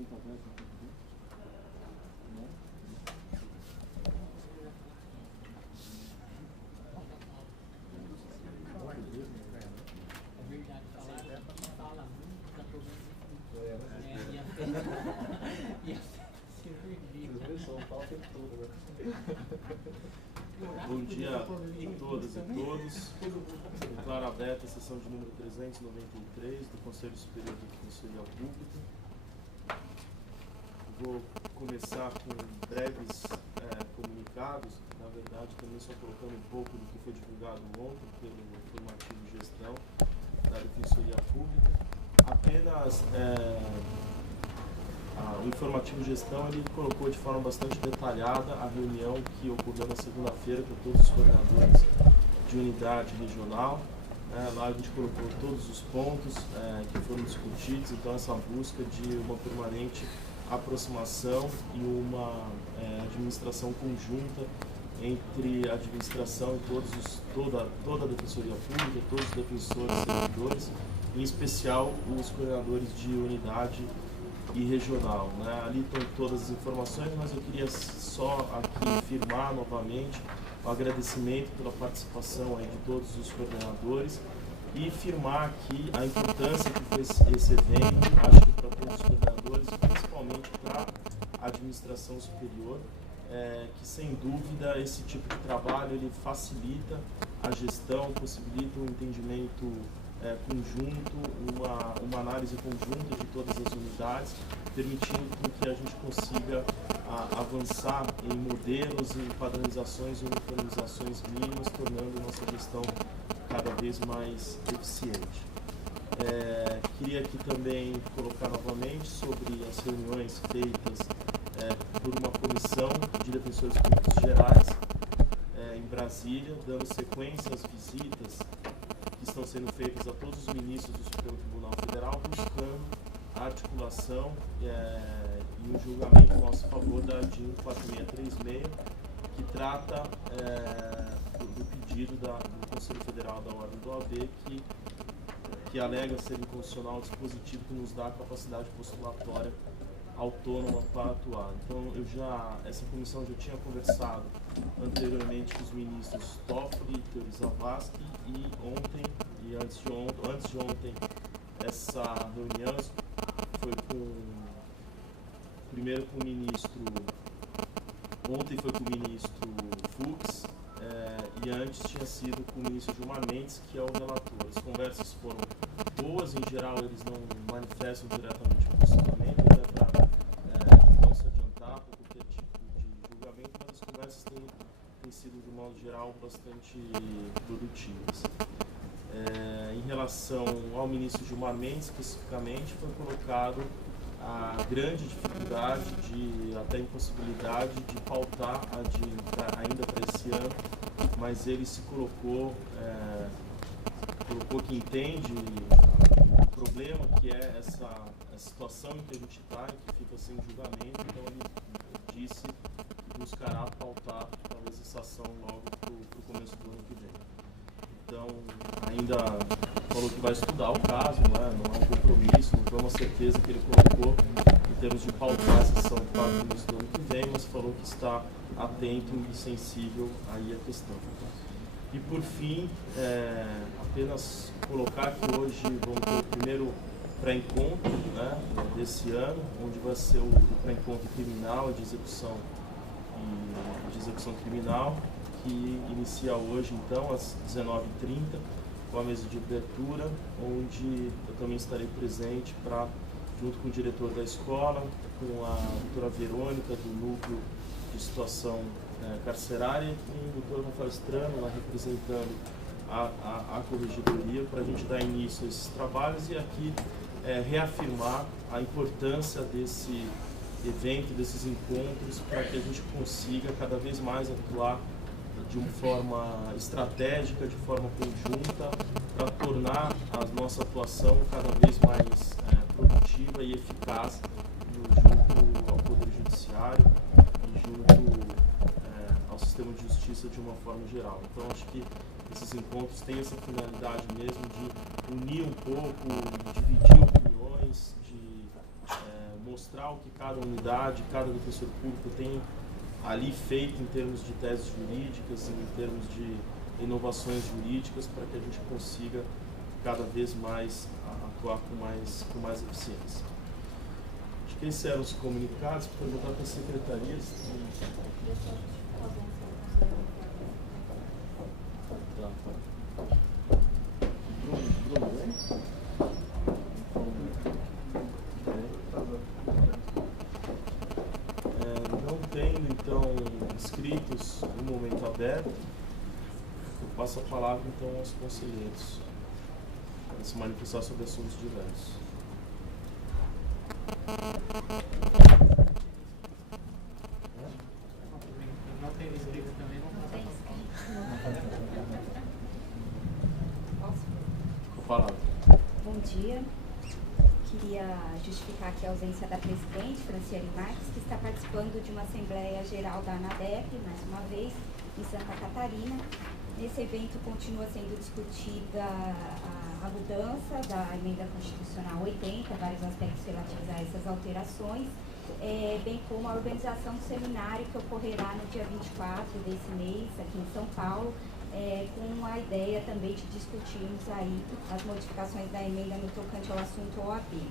Bom dia a todas e todos. Declaro aberta a sessão de número 393 do Conselho Superior de Defensoria Pública. Vou começar com breves comunicados, na verdade também só colocando um pouco do que foi divulgado ontem pelo informativo de gestão da Defensoria Pública. Apenas o informativo de gestão ele colocou de forma bastante detalhada a reunião que ocorreu na segunda-feira com todos os coordenadores de unidade regional. Lá a gente colocou todos os pontos que foram discutidos, então essa busca de uma permanente aproximação e uma administração conjunta entre a administração e toda a Defensoria Pública, todos os defensores e servidores, em especial os coordenadores de unidade e regional. Ali estão todas as informações, mas eu queria só aqui firmar novamente o agradecimento pela participação aí de todos os coordenadores e firmar aqui a importância que foi esse evento, acho que para todos os coordenadores, principalmente para a administração superior, que sem dúvida esse tipo de trabalho ele facilita a gestão, possibilita um entendimento conjunto, uma análise conjunta de todas as unidades, permitindo que a gente consiga avançar em modelos, em padronizações e uniformizações mínimas, tornando nossa gestão cada vez mais eficiente. Queria aqui também colocar novamente sobre as reuniões feitas por uma comissão de defensores públicos gerais em Brasília, dando sequência às visitas que estão sendo feitas a todos os ministros do Supremo Tribunal Federal, buscando a articulação e um julgamento em nosso favor da DIN 4636, que trata do pedido do Conselho Federal da Ordem do OAB, que alega ser inconstitucional o dispositivo que nos dá a capacidade postulatória autônoma para atuar. Então, essa comissão já tinha conversado anteriormente com os ministros Toffoli e Teori Zavascki, e ontem, e antes de ontem, essa reunião foi primeiro com o ministro, ontem foi com o ministro Fux, e antes tinha sido com o ministro Gilmar Mendes, que é o relator. As conversas foram boas, em geral eles não manifestam diretamente o posicionamento, até para não se adiantar por qualquer tipo de julgamento, mas as conversas têm sido, de modo geral, bastante produtivas. Em relação ao ministro Gilmar Mendes, especificamente, foi colocado a grande dificuldade, até impossibilidade de pautar ainda para esse ano, mas ele se colocou que entende o problema que é essa situação em que a gente está, em que fica sem julgamento, então ele disse que buscará pautar talvez essa ação logo para o começo do ano que vem. Então, ainda falou que vai estudar o caso, não é um compromisso, não foi uma certeza que ele colocou em termos de pautar a sessão para o começo do ano que vem, mas falou que está atento e sensível aí à questão. E por fim, apenas colocar que hoje vamos ter o primeiro pré-encontro desse ano, onde vai ser o pré-encontro criminal de execução criminal, que inicia hoje, então, às 19h30, com a mesa de abertura, onde eu também estarei presente junto com o diretor da escola, com a doutora Verônica, do Núcleo de Situação Carcerária, e o doutor Rafael Strano, lá representando a Corregedoria, para a gente dar início a esses trabalhos e aqui reafirmar a importância desse evento, desses encontros, para que a gente consiga cada vez mais atuar de uma forma estratégica, de forma conjunta, para tornar a nossa atuação cada vez mais produtiva e eficaz junto ao Poder Judiciário e junto ao sistema de justiça de uma forma geral. Então, acho que esses encontros têm essa finalidade mesmo de unir um pouco, dividir opiniões, de mostrar o que cada unidade, cada defensor público tem ali feito em termos de teses jurídicas, em termos de inovações jurídicas, para que a gente consiga cada vez mais atuar com mais eficiência. Acho que esses eram os comunicados. Perguntar para as secretarias. Tá. Bruno, vem? Não tendo, então, inscritos no momento aberto, eu passo a palavra, então, aos conselheiros para se manifestar sobre assuntos diversos. Não tem inscrito também, não tem Posso? Com a palavra. Bom dia. Queria justificar aqui a ausência da presidente, Franciele Marques, que está participando de uma Assembleia Geral da ANADEP, mais uma vez, em Santa Catarina. Nesse evento continua sendo discutida a mudança da Emenda Constitucional 80, vários aspectos relativos a essas alterações, bem como a organização do seminário que ocorrerá no dia 24 desse mês, aqui em São Paulo, com a ideia também de discutirmos aí as modificações da emenda no tocante ao assunto OAB.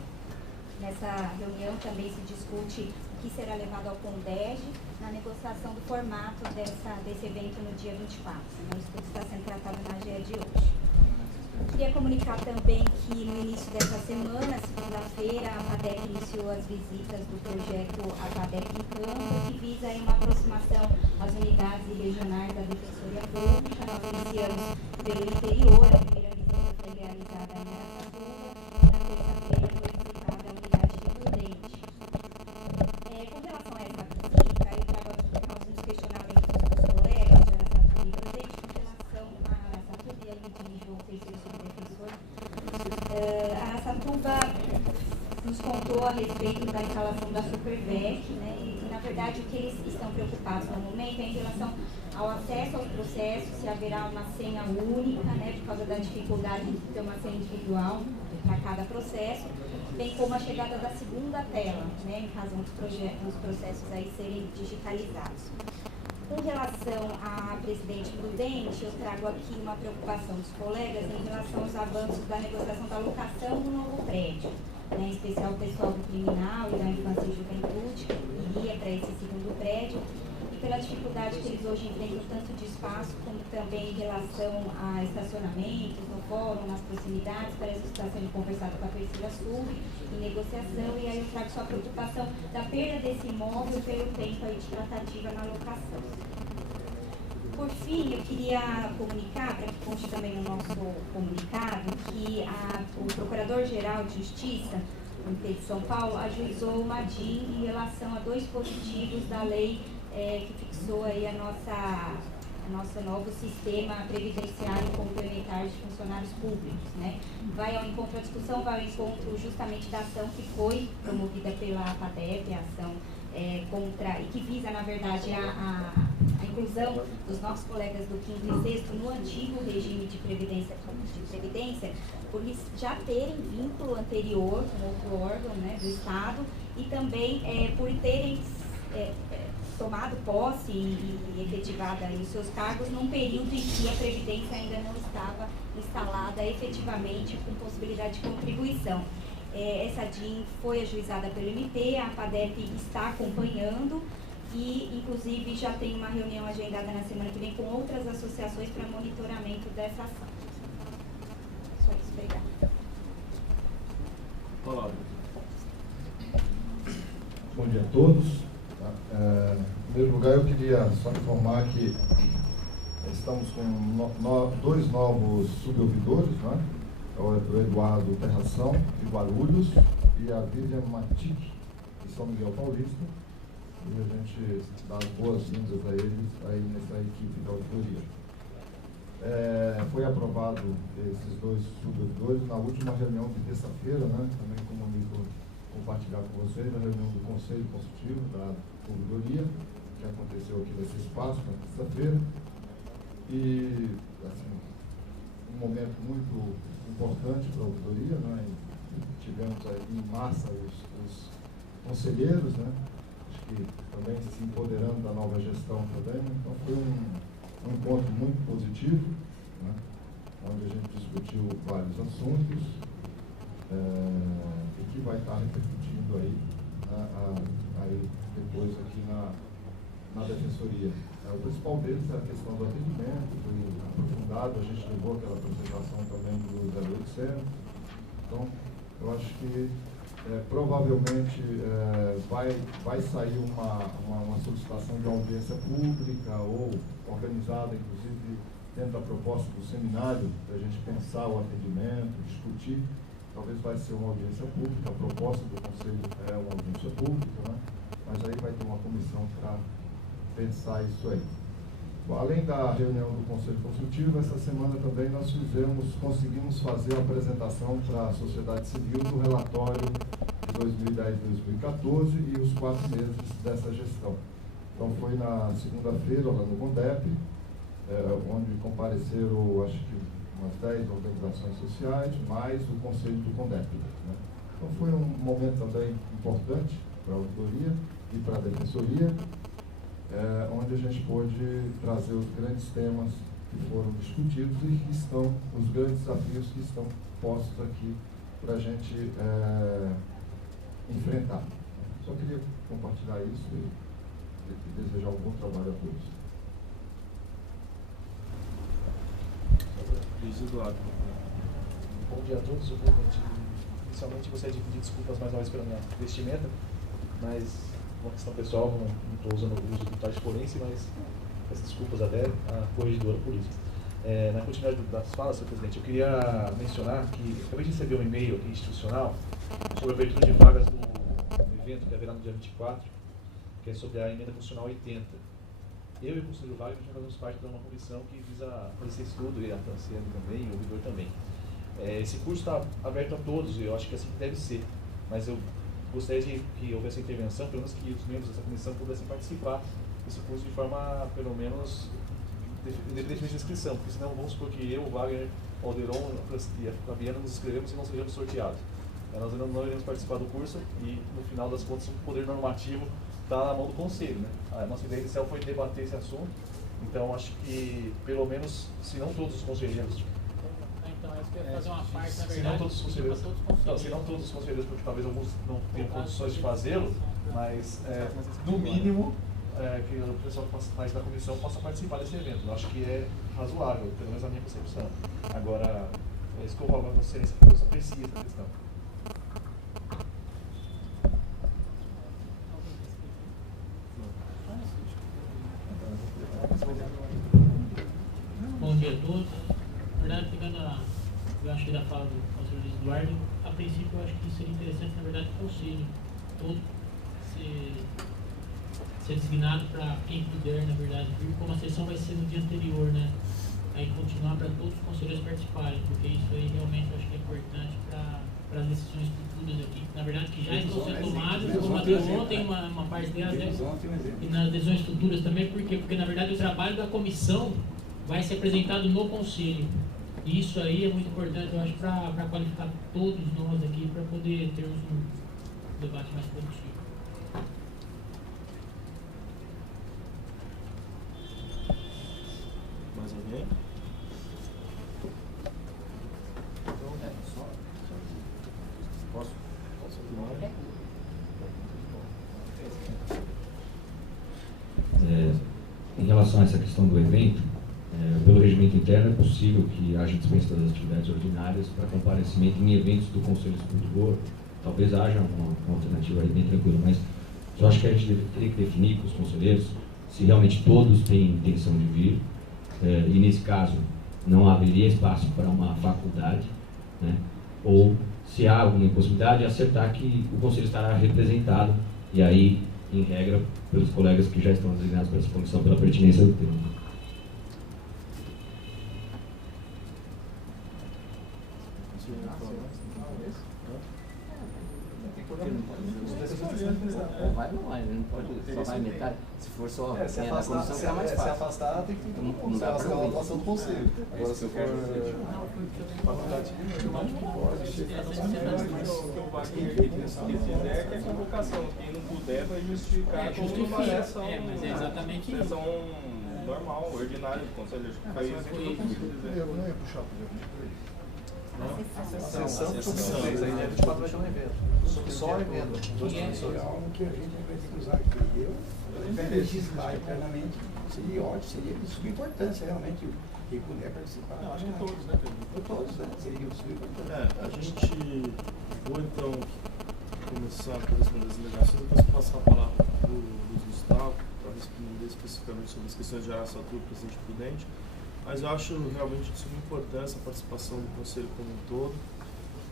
Nessa reunião também se discute o que será levado ao CONDEG na negociação do formato desse evento no dia 24. Isso tudo está sendo tratado na AGE de hoje. Queria comunicar também que no início dessa semana, segunda-feira, a FADEP iniciou as visitas do projeto FADEP em Campo, que visa aí uma aproximação às unidades regionais da Defensoria Pública. Nós iniciamos pelo interior, a primeira visita foi realizada em Araçatuba, na terça-feira foi visitada a unidade de Prudente. Com relação a essa visita, eu trago aqui alguns questionamentos dos colegas de Araçatuba e Prudente com relação a Araçatuba, e aí me dirijo ao terceiro subdefensor. Araçatuba nos contou a respeito da instalação da Supervec, né, e na verdade o que eles estão preocupados no momento é em relação ao acesso aos processos, se haverá uma senha única, né, por causa da dificuldade de ter uma senha individual para cada processo, bem como a chegada da segunda tela, né, em razão dos processos aí serem digitalizados. Com relação à presidente Prudente, eu trago aqui uma preocupação dos colegas em relação aos avanços da negociação da locação do novo prédio, né, em especial o pessoal do criminal e da infância e juventude, que iria para esse segundo prédio, e pela dificuldade que eles hoje enfrentam tanto de espaço como também em relação a estacionamentos no fórum, nas proximidades. Parece que está sendo conversado com a terceira sub em negociação, e aí eu trago só a preocupação da perda desse imóvel pelo tempo aí de tratativa na locação. Por fim, eu queria comunicar, para que conste também no nosso comunicado, que o Procurador-Geral de Justiça, no MP de São Paulo, ajuizou uma DIN em relação a 2 positivos da lei que fixou aí a nosso novo sistema previdenciário complementar de funcionários públicos, né? Vai ao encontro, a discussão vai ao encontro justamente da ação que foi promovida pela FADEP, a ação contra, e que visa, na verdade, a inclusão dos nossos colegas do 5º e 6º no antigo regime de previdência, por eles já terem vínculo anterior com outro órgão, né, do Estado, e também por terem tomado posse e efetivado aí os seus cargos num período em que a Previdência ainda não estava instalada efetivamente com possibilidade de contribuição. Essa DIN foi ajuizada pelo MP, a FADEP está acompanhando e, inclusive, já tem uma reunião agendada na semana que vem com outras associações para monitoramento dessa ação. Só isso, obrigada. Olá. Bom dia a todos. Em primeiro lugar, eu queria só informar que estamos com 2 novos subouvidores, né? O Eduardo Terração, de Guarulhos, e a Vivian Matic, de São Miguel Paulista, e a gente dá as boas-vindas a eles aí nessa equipe da auditoria. Foi aprovado esses 2 subouvidores na última reunião de terça-feira, né? Também comunico compartilhar com vocês a reunião do Conselho Consultivo da Ouvidoria, que aconteceu aqui nesse espaço, na terça-feira, e assim, um momento muito importante para a ouvidoria, né? Tivemos aí em massa os conselheiros, né? Acho que também se empoderando da nova gestão também. Então foi um encontro muito positivo, né? Onde a gente discutiu vários assuntos e que vai estar repercutindo aí depois aqui na Defensoria. O principal deles é a questão do atendimento, foi aprofundado, a gente levou aquela apresentação também do 0800. Então, eu acho que provavelmente vai sair uma solicitação de audiência pública ou organizada, inclusive, dentro da proposta do seminário, para a gente pensar o atendimento, discutir. Talvez vai ser uma audiência pública, a proposta do Conselho é uma audiência pública, né? Mas aí vai ter uma comissão para pensar isso aí. Bom, além da reunião do Conselho Consultivo, essa semana também nós conseguimos fazer a apresentação para a sociedade civil do relatório de 2010-2014 e os 4 meses dessa gestão. Então foi na segunda-feira, lá no CONDEP, onde compareceram, acho que umas 10 organizações sociais, mais o Conselho do CONDEP, né? Então foi um momento também importante para a auditoria e para a Defensoria, onde a gente pôde trazer os grandes temas que foram discutidos e que estão, os grandes desafios que estão postos aqui para a gente enfrentar. Só queria compartilhar isso e desejar um bom trabalho a todos. Luiz Eduardo. Bom dia a todos. Inicialmente gostaria de pedir desculpas mais uma vez pela minha vestimenta, mas uma questão pessoal, não estou usando o uso do traje forense, mas peço desculpas até à corregedora por isso. Na continuidade das falas, senhor presidente, eu queria mencionar que acabei de receber um e-mail aqui institucional sobre a abertura de vagas do evento que haverá no dia 24, que é sobre a emenda constitucional 80. Eu e o conselheiro Wagner já fazemos parte de uma comissão que visa fazer esse estudo, e a Franciane também, e o Vigor também. Esse curso está aberto a todos, e eu acho que assim deve ser, mas eu gostaria de que houvesse intervenção, pelo menos que os membros dessa comissão pudessem participar desse curso de forma, pelo menos, independentemente da inscrição, porque senão vamos supor que eu, o Wagner, o Alderon e a Fabiana nos inscrevemos e não seremos sorteados. Nós não iremos participar do curso e, no final das contas, o poder normativo está na mão do Conselho, né? A nossa ideia inicial foi debater esse assunto, então acho que, pelo menos, se não todos os conselheiros... Então, eu quero fazer uma parte, na verdade, se não todos os conselheiros, porque talvez alguns não tenham condições de fazê-lo, mas, no mínimo, que o pessoal que faz parte da comissão possa participar desse evento. Eu acho que é razoável, pelo menos a minha concepção. Agora, é isso que eu falo para vocês, que Deus aprecia essa questão. Bom dia a todos. Na verdade, pegando eu acho que da fala do conselheiro Luiz Eduardo, a princípio eu acho que seria interessante, na verdade, o conselho todo ser designado para quem puder, na verdade, vir, como a sessão vai ser no dia anterior, né? Aí continuar para todos os conselheiros participarem, porque isso aí realmente eu acho que é importante para as decisões futuras aqui, na verdade, que já estão sendo tomadas, como até ontem uma parte delas, né? E nas decisões futuras também, por quê? Porque na verdade o trabalho da comissão vai ser apresentado no conselho. E isso aí é muito importante, eu acho, para qualificar todos nós aqui, para poder termos um debate mais produtivo. Mais alguém? Posso afirmar? Em relação a essa questão do evento, pelo regimento interno é possível que haja dispensa das atividades ordinárias para comparecimento em eventos do Conselho Superior. Talvez haja uma alternativa aí bem tranquila, mas eu acho que a gente teria que definir com os conselheiros se realmente todos têm intenção de vir, e nesse caso não haveria espaço para uma faculdade, né? Ou se há alguma impossibilidade, acertar que o Conselho estará representado, e aí, em regra, pelos colegas que já estão designados para essa comissão pela pertinência do tema. Vai não, não pode, só vai metade. Se for só Se quem é da comissão, fica mais se fácil. afastar, tem que ter todo mundo. Não Se dá pra afastar a ouvir. atuação do conselho. Agora, se for faculdade, não pode. Se quiser, que é convocação. Quem não puder vai justificar como uma sessão. Mas é exatamente isso. Sessão normal, ordinária do conselho. Foi isso que eu quis dizer. Eu não ia puxar para o dia 23. A sessão, aí dia 24 vai ter um evento. Só um evento. Dois professores. É algo que a gente vai ter que usar aqui. Eu legislar internamente seria ótimo, seria de suma importância realmente quem puder participar. Não, acho que todos, né, Pedro? Todos, né? Seria de suma importância. A gente vou então começar a responder as alegações, depois passar a palavra para o Luiz Gustavo, para responder especificamente sobre as questões de Araçatuba, presidente Prudente. Mas eu acho realmente de suma importância a participação do Conselho como um todo,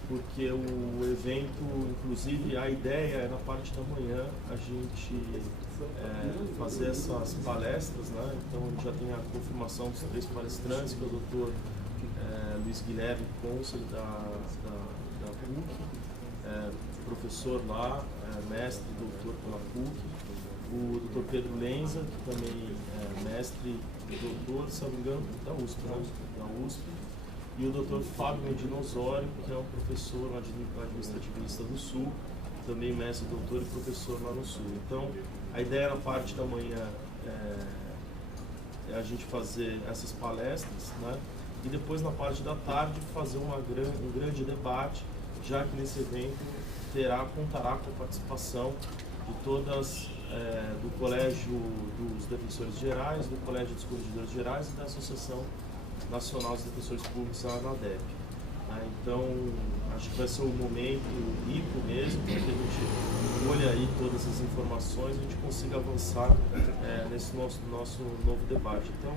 porque o evento, inclusive, a ideia é na parte da manhã a gente fazer essas palestras, né? Então a gente já tem a confirmação dos 3 palestrantes, que é o doutor Luiz Guilherme, cônsul da PUC, professor lá, mestre e doutor pela PUC, o doutor Pedro Lenza, que também é mestre e doutor, se não me engano, da USP, né? Da USP, e o doutor Fábio Medina Osório, que é um professor administrativista do Sul, também mestre, doutor e professor lá no Sul. Então, a ideia na parte da manhã é a gente fazer essas palestras, né? E depois na parte da tarde fazer um grande debate, já que nesse evento contará com a participação de todas, do Colégio dos Defensores Gerais, do Colégio dos Corregedores Gerais e da Associação Nacional dos Defensores Públicos, a ANADEP. Então, acho que vai ser um momento rico mesmo, para que a gente olhe aí todas as informações e a gente consiga avançar nesse nosso novo debate. Então,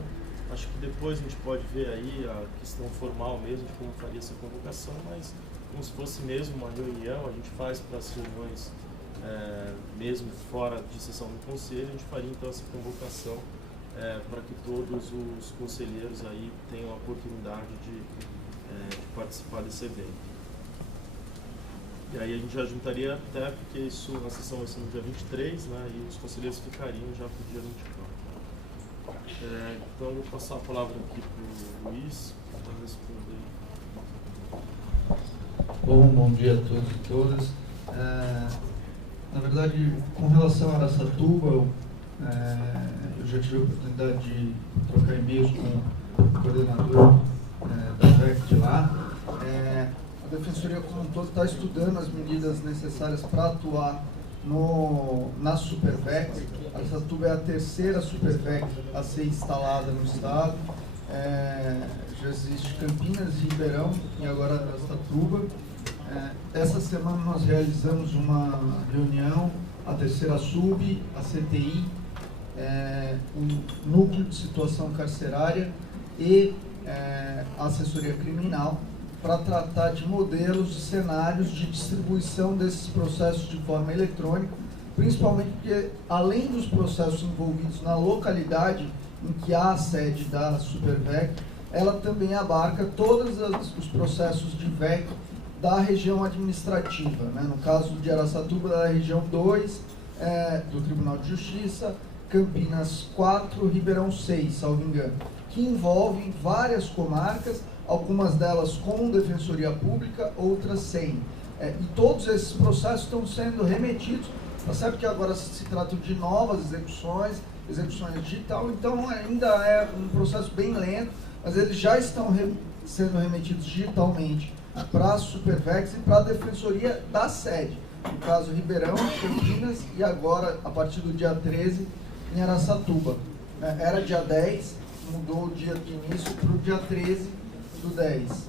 acho que depois a gente pode ver aí a questão formal mesmo de como faria essa convocação, mas como se fosse mesmo uma reunião, a gente faz para as reuniões mesmo fora de sessão do Conselho, a gente faria então essa convocação para que todos os conselheiros aí tenham a oportunidade de participar desse evento. E aí a gente já juntaria até, porque isso, a sessão vai ser no dia 23, né, e os conselheiros ficariam já para o dia 24. Então, vou passar a palavra aqui para o Luiz, para responder. Bom dia a todos e todas. Na verdade, com relação a Araçatuba, eu já tive a oportunidade de trocar e-mails com o coordenador da VEC de lá. A Defensoria como um todo está estudando as medidas necessárias para atuar na SuperVEC. A Araçatuba é a terceira SuperVEC a ser instalada no estado. Já existe Campinas e Ribeirão e agora a Araçatuba. Essa semana nós realizamos uma reunião, a terceira SUB, a CTI, o Núcleo de Situação Carcerária e a Assessoria Criminal, para tratar de modelos, de cenários de distribuição desses processos de forma eletrônica, principalmente porque, além dos processos envolvidos na localidade em que há a sede da SuperVEC, ela também abarca todos os processos de VEC da região administrativa, né? No caso de Araçatuba, da região 2, do Tribunal de Justiça, Campinas 4, Ribeirão 6, salvo engano, que envolvem várias comarcas, algumas delas com Defensoria Pública, outras sem. E todos esses processos estão sendo remetidos, tá certo que agora se trata de novas execuções digital, então ainda é um processo bem lento, mas eles já estão sendo remetidos digitalmente para a SuperVEC e para a Defensoria da sede, no caso Ribeirão, Campinas e agora, a partir do dia 13, em Araçatuba. Era dia 10, mudou o dia de início para o dia 13 do 10.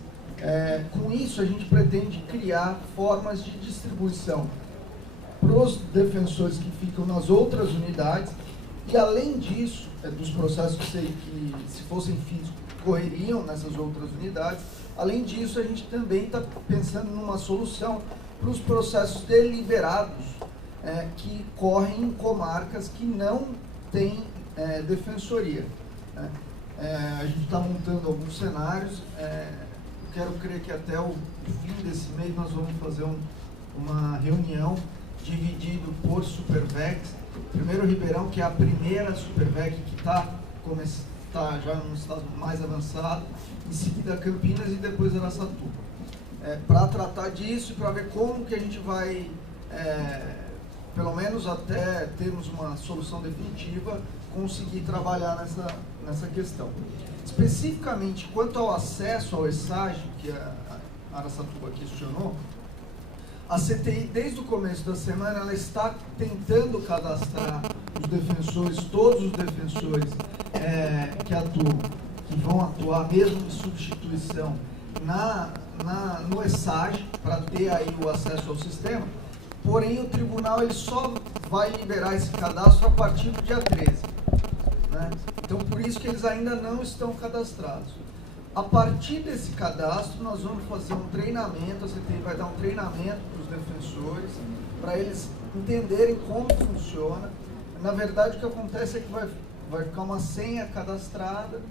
Com isso, a gente pretende criar formas de distribuição para os defensores que ficam nas outras unidades e, além disso, dos processos que se fossem físicos, correriam nessas outras unidades. Além disso, a gente também está pensando numa solução para os processos deliberados que correm em comarcas que não têm defensoria. A gente está montando alguns cenários. Quero crer que até o fim desse mês nós vamos fazer uma reunião dividido por Supervecs. Primeiro Ribeirão, que é a primeira Supervec que está já num estado mais avançado, em seguida Campinas e depois Araçatuba. Para tratar disso e para ver como que a gente vai, pelo menos até termos uma solução definitiva, conseguir trabalhar nessa questão. Especificamente quanto ao acesso ao ESAG, que a Araçatuba questionou, a CTI, desde o começo da semana, ela está tentando cadastrar os defensores, todos os defensores que atuam, que vão atuar mesmo em substituição no ESAG, para ter aí o acesso ao sistema. Porém, o tribunal ele só vai liberar esse cadastro a partir do dia 13. Né? Então, por isso que eles ainda não estão cadastrados. A partir desse cadastro, nós vamos fazer um treinamento, a CTI vai dar um treinamento para os defensores, para eles entenderem como funciona. Na verdade, o que acontece é que vai ficar uma senha cadastrada,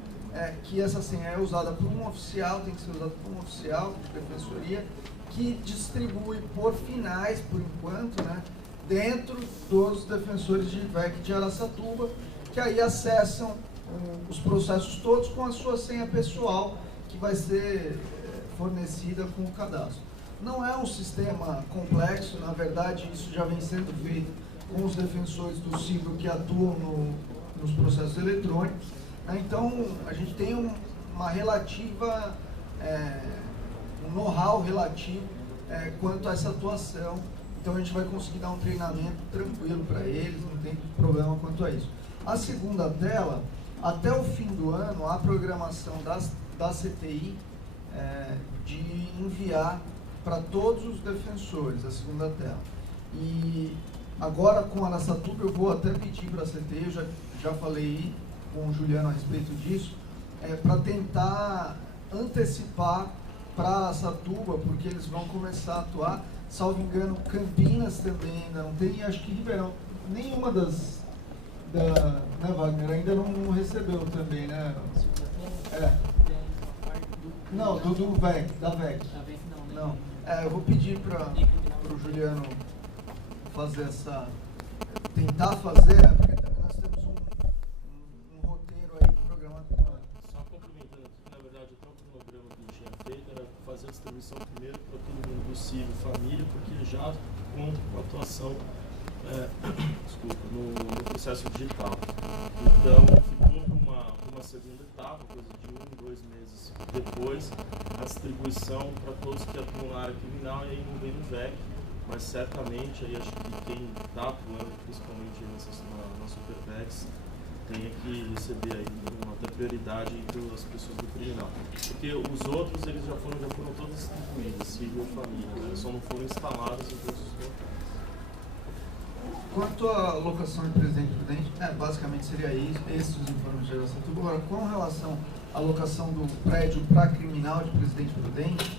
que essa senha é usada por um oficial, tem que ser usada por um oficial de defensoria, que distribui por finais, por enquanto, né, dentro dos defensores de IVEC de Araçatuba, que aí acessam os processos todos com a sua senha pessoal, que vai ser fornecida com o cadastro. Não é um sistema complexo, na verdade isso já vem sendo feito com os defensores do CIVIL que atuam nos processos eletrônicos. Então a gente tem uma relativa, um know-how relativo quanto a essa atuação, então a gente vai conseguir dar um treinamento tranquilo para eles, não tem problema quanto a isso. A segunda tela, até o fim do ano, a programação da CTI de enviar para todos os defensores a segunda tela. E agora com a Araçatuba eu vou até pedir para a CTI, eu já falei com o Juliano a respeito disso, para tentar antecipar para Araçatuba, porque eles vão começar a atuar, salvo engano, Campinas também ainda não tem, e acho que Ribeirão, nenhuma né, Wagner, ainda não recebeu também, né? Não, da VEC. Não. Eu vou pedir para o Juliano fazer tentar fazer, porque também nós temos um roteiro aí programado. Só complementando aqui, que na verdade até o cronograma que a gente tinha feito era fazer a distribuição primeiro para todo mundo possível, família, porque já com a atuação no processo digital. Então, ficou uma segunda etapa, coisa de 1, 2 meses depois, a distribuição para todos que atuam na área criminal, e aí não vem no VEC, mas certamente aí acho que quem está atuando, principalmente na Supervecs, tem que receber aí uma prioridade entre as pessoas do criminal. Porque os outros, eles já foram todos distribuídos, civil e família, né? Só não foram instalados em todos os locais. Quanto à alocação de presidente-prudente, basicamente seria esses os informes de Araçatuba. Agora, com relação à alocação do prédio para criminal de presidente-prudente,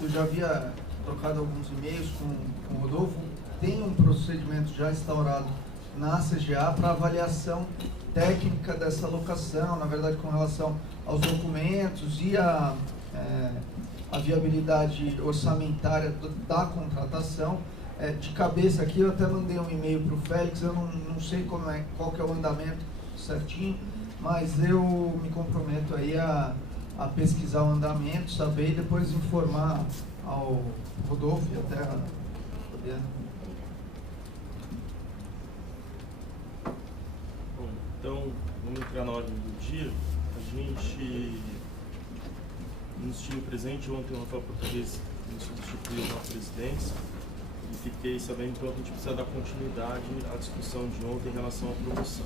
eu já havia trocado alguns e-mails com o Rodolfo, tem um procedimento já instaurado na CGA para avaliação técnica dessa alocação, na verdade com relação aos documentos e a viabilidade orçamentária da contratação. De cabeça aqui, eu até mandei um e-mail para o Félix, eu não sei qual que é o andamento certinho, mas eu me comprometo aí a pesquisar o andamento, saber e depois informar ao Rodolfo e até a Fabiana. Bom, então, vamos entrar na ordem do dia. A gente, no time presente, ontem o Rafael Português nos substituiu na presidência. E fiquei sabendo então, que a gente precisa dar continuidade à discussão de ontem em relação à promoção.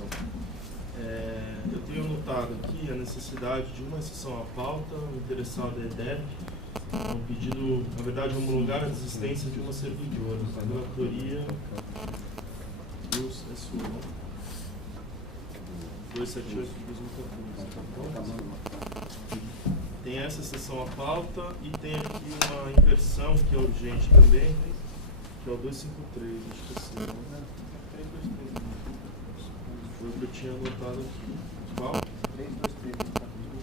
Eu tenho notado aqui a necessidade de uma exceção à pauta, o interessado é EDEP, um pedido, na verdade, homologar a existência de uma servidora, a relatoria do SU 278 de 2014. Tem essa exceção à pauta e tem aqui uma inversão que é urgente também, que é o 253, acho que assim, né? Foi o que eu tinha anotado aqui. Qual? 323. E o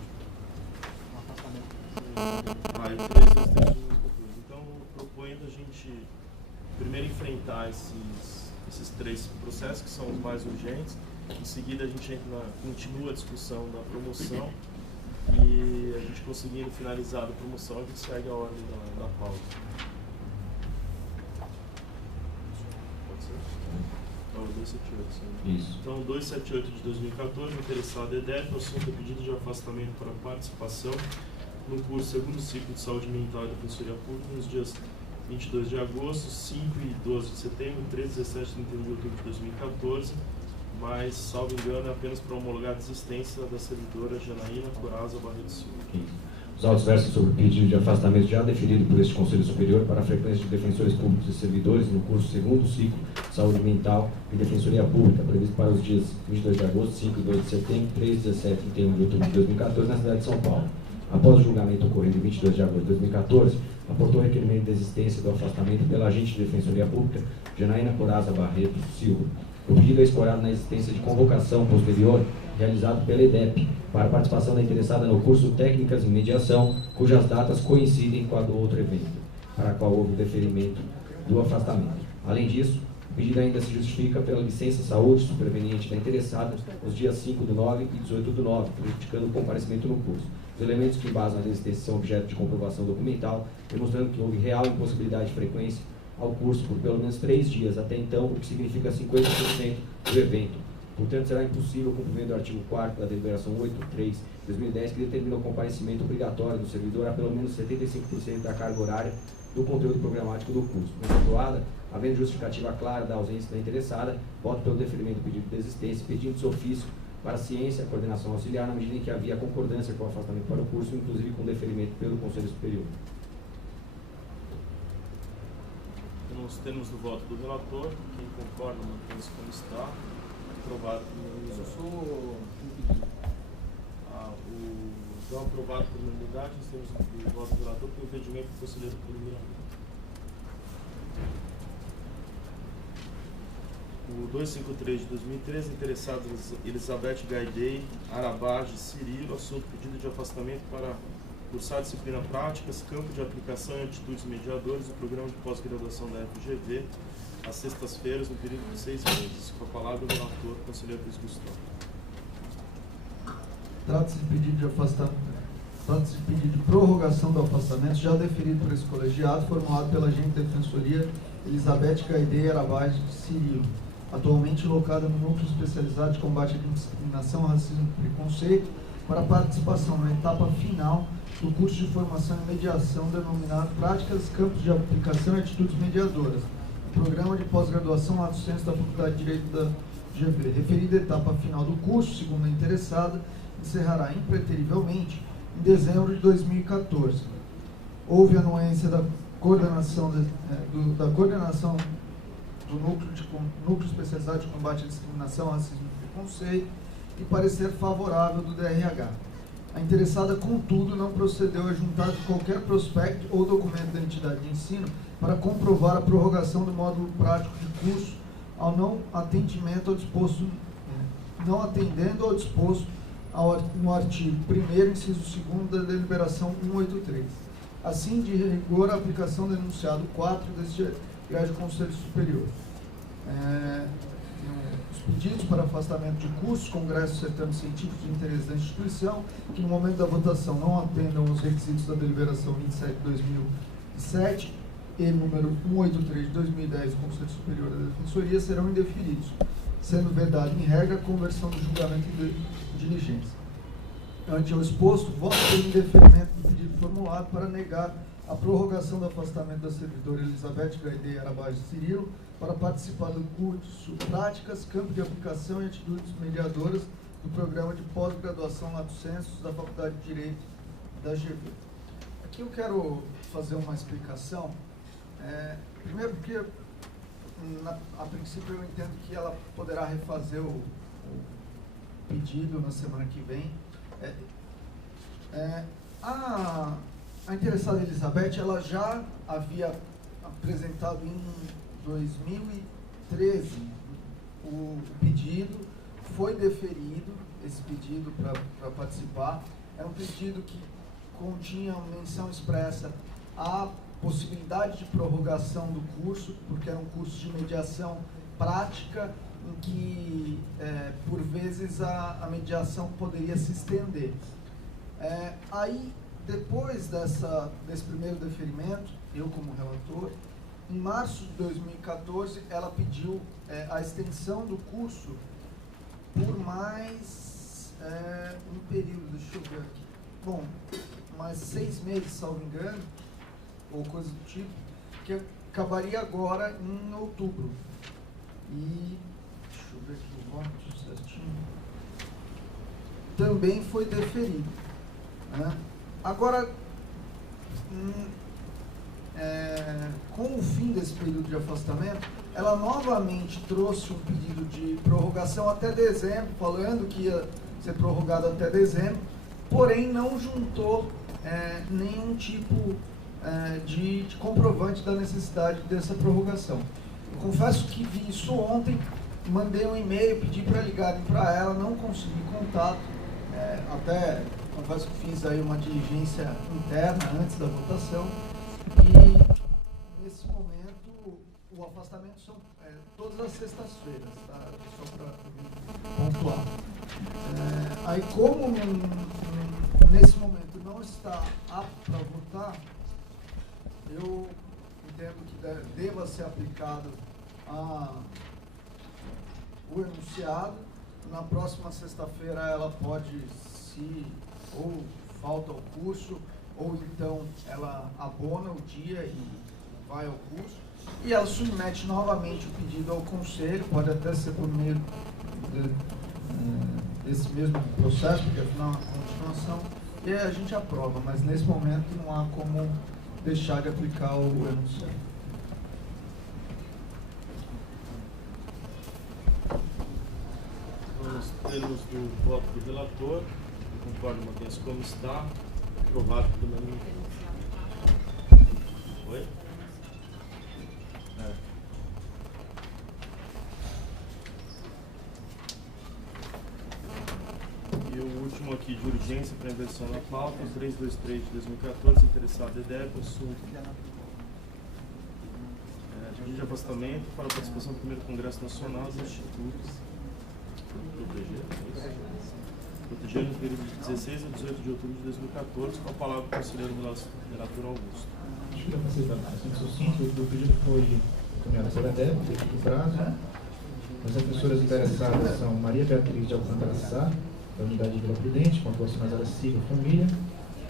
323. Então, proponho a gente primeiro enfrentar esses 3 processos que são os mais urgentes. Em seguida a gente continua a discussão da promoção e a gente conseguindo finalizar a promoção, a gente segue a ordem da pauta. Pode ser? Então, 278, sim. Isso. Então, 278 de 2014, interessado é débito, assunto é pedido de afastamento para participação no curso segundo ciclo de saúde mental e defensoria pública nos dias 22 de agosto, 5 e 12 de setembro, 13, 17 e 31 de outubro de 2014, mas, salvo engano, é apenas para homologar a desistência da servidora Janaína Coraza Barreto Silva. Os autos versam sobre o pedido de afastamento já deferido por este Conselho Superior para a frequência de defensores públicos e servidores no curso segundo ciclo de saúde mental e defensoria pública, previsto para os dias 22 de agosto, 5 e 12 de setembro, 13, 17 e 31 de outubro de 2014, na cidade de São Paulo. Após o julgamento ocorrido em 22 de agosto de 2014, aportou requerimento de desistência do afastamento pela agente de defensoria pública, Janaína Coraza Barreto Silva. O pedido é explorado na existência de convocação posterior realizado pela EDEP para a participação da interessada no curso Técnicas em Mediação, cujas datas coincidem com a do outro evento, para a qual houve o deferimento do afastamento. Além disso, o pedido ainda se justifica pela licença saúde superveniente da interessada nos dias 5/9 e 18/9, criticando o comparecimento no curso. Os elementos que embasam a desistência são objeto de comprovação documental, demonstrando que houve real impossibilidade de frequência ao curso por pelo menos 3 dias até então, o que significa 50% do evento. Portanto, será impossível o cumprimento do artigo 4º da deliberação 83 de 2010, que determina o comparecimento obrigatório do servidor a pelo menos 75% da carga horária do conteúdo programático do curso. Nessa atuada, havendo justificativa clara da ausência da interessada, voto pelo deferimento do pedido de desistência, pedindo-se ofício para a ciência, a coordenação auxiliar, na medida em que havia concordância com o afastamento para o curso, inclusive com deferimento pelo Conselho Superior. Nos termos do voto do relator, quem concorda, mantém-se como está. Aprovado então, aprovado por unanimidade, nós temos o voto do relator pelo impedimento do conselheiro preliminar. O 253 de 2013, interessados Elizabeth Gaidei, Arabage, Cirilo, assunto pedido de afastamento para cursar disciplina práticas, campo de aplicação e atitudes mediadoras do programa de pós-graduação da FGV, às sextas-feiras, no período de 6 meses. Com a palavra do relator, conselheiro Luiz Gustavo. Trata-se de pedido de afastamento, trata-se de pedido de prorrogação do afastamento já deferido por esse colegiado, formulado pela agente de defensoria Elizabeth Gaidei Arabage Cirilo, atualmente locada no Núcleo Especializado de Combate à Discriminação, Racismo e Preconceito, para participação na etapa final do curso de formação e mediação denominado Práticas, Campos de Aplicação e Atitudes Mediadoras, programa de pós-graduação lato sensu da Faculdade de Direito da GV. Referida etapa final do curso, segundo a interessada, encerrará impreterivelmente em dezembro de 2014. Houve anuência da coordenação do Núcleo Especializado de Combate à Discriminação, Racismo e Preconceito e parecer favorável do DRH. A interessada, contudo, não procedeu a juntar qualquer prospecto ou documento da entidade de ensino para comprovar a prorrogação do módulo prático de curso ao não atendimento ao disposto, não atendendo ao disposto no artigo 1º, inciso 2º da deliberação 183. Assim, de rigor, a aplicação do enunciado 4 deste grade Conselho Superior. Os pedidos para afastamento de cursos, congressos, certames científicos de interesse da instituição, que no momento da votação não atendam os requisitos da deliberação 27 de 2007 e número 183 de 2010 do Conselho Superior da Defensoria, serão indeferidos, sendo vedado em regra a conversão do julgamento em diligência. Ante o exposto, voto pelo indeferimento do pedido formulado para negar a prorrogação do afastamento da servidora Elizabeth Gaidei Arabage Cirilo para participar do curso Práticas, Campo de Aplicação e Atitudes Mediadoras do programa de pós-graduação lato sensu da Faculdade de Direito da GV. Aqui eu quero fazer uma explicação. Primeiro porque, a princípio, eu entendo que ela poderá refazer o pedido na semana que vem. A interessada Elizabeth, ela já havia apresentado em 2013 o pedido, foi deferido esse pedido para participar. Era um pedido que continha menção expressa à possibilidade de prorrogação do curso, porque era um curso de mediação prática, em que, por vezes, a mediação poderia se estender. Aí, depois desse primeiro deferimento, eu como relator, em março de 2014, ela pediu a extensão do curso por mais um período, deixa eu ver aqui, bom, mais 6 meses, salvo engano, ou coisa do tipo, que acabaria agora em outubro. E, deixa eu ver aqui o voto certinho, também foi deferido, né? Agora, com o fim desse período de afastamento, ela novamente trouxe um pedido de prorrogação até dezembro, falando que ia ser prorrogado até dezembro, porém não juntou nenhum tipo de comprovante da necessidade dessa prorrogação. Eu confesso que vi isso ontem, mandei um e-mail, pedi para ligarem para ela, não consegui contato, até confesso que fiz aí uma diligência interna antes da votação, e nesse momento o afastamento são todas as sextas-feiras, tá? Só para pontuar. Aí como nesse momento não está apto para votar, eu entendo que deva ser aplicado o enunciado. Na próxima sexta-feira ela pode, se ou falta ao curso, ou então ela abona o dia e vai ao curso, e ela submete novamente o pedido ao conselho, pode até ser por meio desse mesmo processo, porque afinal é uma continuação, e aí a gente aprova, mas nesse momento não há como deixar de aplicar o enunciado. Nos termos do voto do relator, eu concordo, mantém-se como está, aprovado pelo mesmo. Oi? E o último aqui de urgência para inversão na pauta, 323 de 2014, interessado EDEB, assunto pedido de afastamento para a participação do primeiro Congresso Nacional do Instituto Proteger no período de 16 a 18 de outubro de 2014, com a palavra do conselheiro relator Augusto. Acho que dá para ser bastante sucinto. O pedido foi encaminhado pela DEB, teve o prazo. As defensoras interessadas são Maria Beatriz de Alcântara Sá, da Unidade de Vila Prudente, com atuação nas áreas civil e família,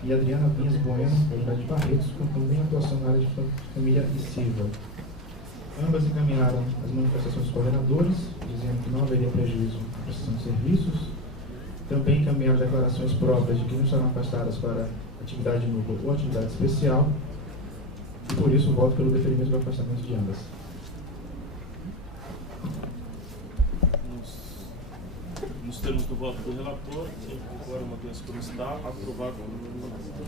e Adriana Vinhas Bueno, da Unidade de Barretos, com também atuação na área de família e civil. Ambas encaminharam as manifestações dos coordenadores, dizendo que não haveria prejuízo na prestação de serviços. Também encaminharam declarações próprias de que não serão afastadas para atividade núcleo ou atividade especial. E por isso voto pelo deferimento do afastamento de ambas. Nos termos do voto do relator, quem concorda mantém-se como está, aprovado pelo relator.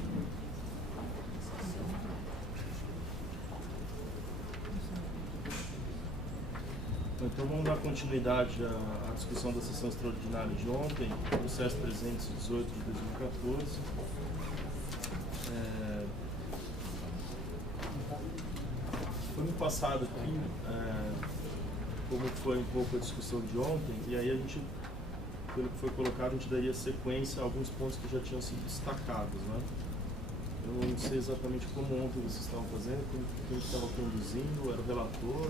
Então vamos dar continuidade à discussão da sessão extraordinária de ontem, processo 318 de 2014. Foi me passado aqui como foi um pouco a discussão de ontem, e aí a gente, pelo que foi colocado, a gente daria sequência a alguns pontos que já tinham sido destacados, né? Eu não sei exatamente como ontem vocês estavam fazendo, quem estava conduzindo, era o relator,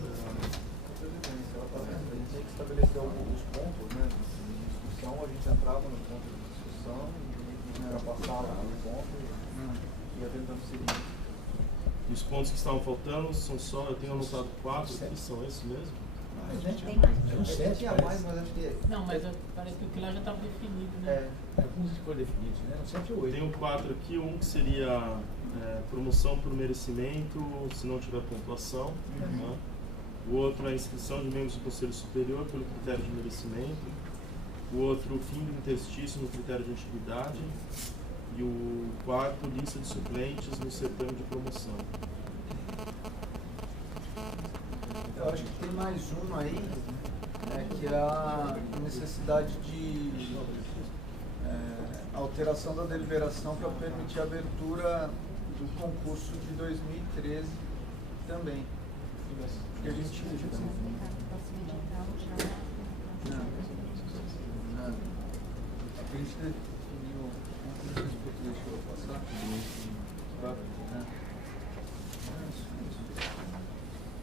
A gente tem que estabelecer alguns pontos, né, de discussão, a gente entrava no ponto de discussão e ultrapassava o ponto e ia tentando seguir. E os pontos que estavam faltando são só, eu tenho anotado 4 aqui, são esses mesmo? Tem uns 7 a mais, mas acho que... Não, mas parece que o que lá já estava definido, né? Alguns que foram definidos, né? 7 ou 8. Tenho 4 aqui, um que seria promoção por merecimento, se não tiver pontuação. Né? O outro é a inscrição de membros do Conselho Superior pelo critério de merecimento. O outro, o fim do interstício no critério de antiguidade. E o quarto, lista de suplentes no certame de promoção. Eu acho que tem mais um aí, que é a necessidade de alteração da deliberação para permitir a abertura do concurso de 2013 também. Porque a gente... A gente definiu... Deixa eu passar.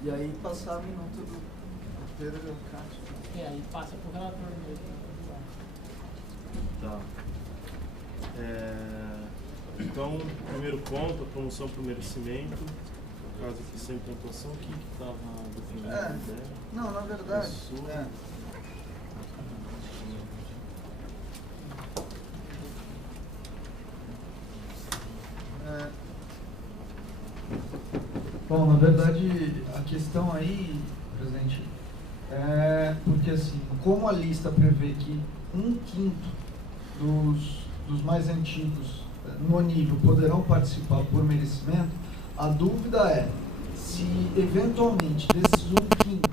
E aí passar a minuta do Pedro Castro. Aí passa pro relator mesmo. Tá. Então, primeiro ponto, a promoção por merecimento. No caso aqui sem pontuação, quem que estava definindo? Não, na verdade. Bom, na verdade, a questão aí, presidente, é porque assim, como a lista prevê que 1/5 dos mais antigos no nível poderão participar por merecimento, a dúvida é se eventualmente desses 1/5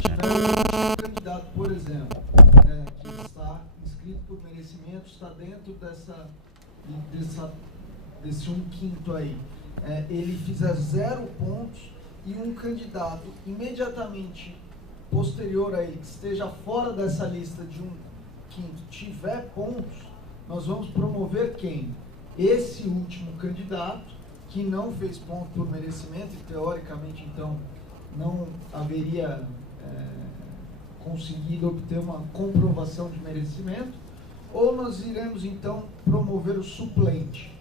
tiver um candidato, por exemplo, que está inscrito por merecimento, está dentro desse 1/5 aí, ele fizer 0 pontos e um candidato imediatamente posterior a ele, que esteja fora dessa lista de 1/5, tiver pontos, nós vamos promover quem? Esse último candidato, que não fez ponto por merecimento e teoricamente então não haveria conseguido obter uma comprovação de merecimento, ou nós iremos então promover o suplente,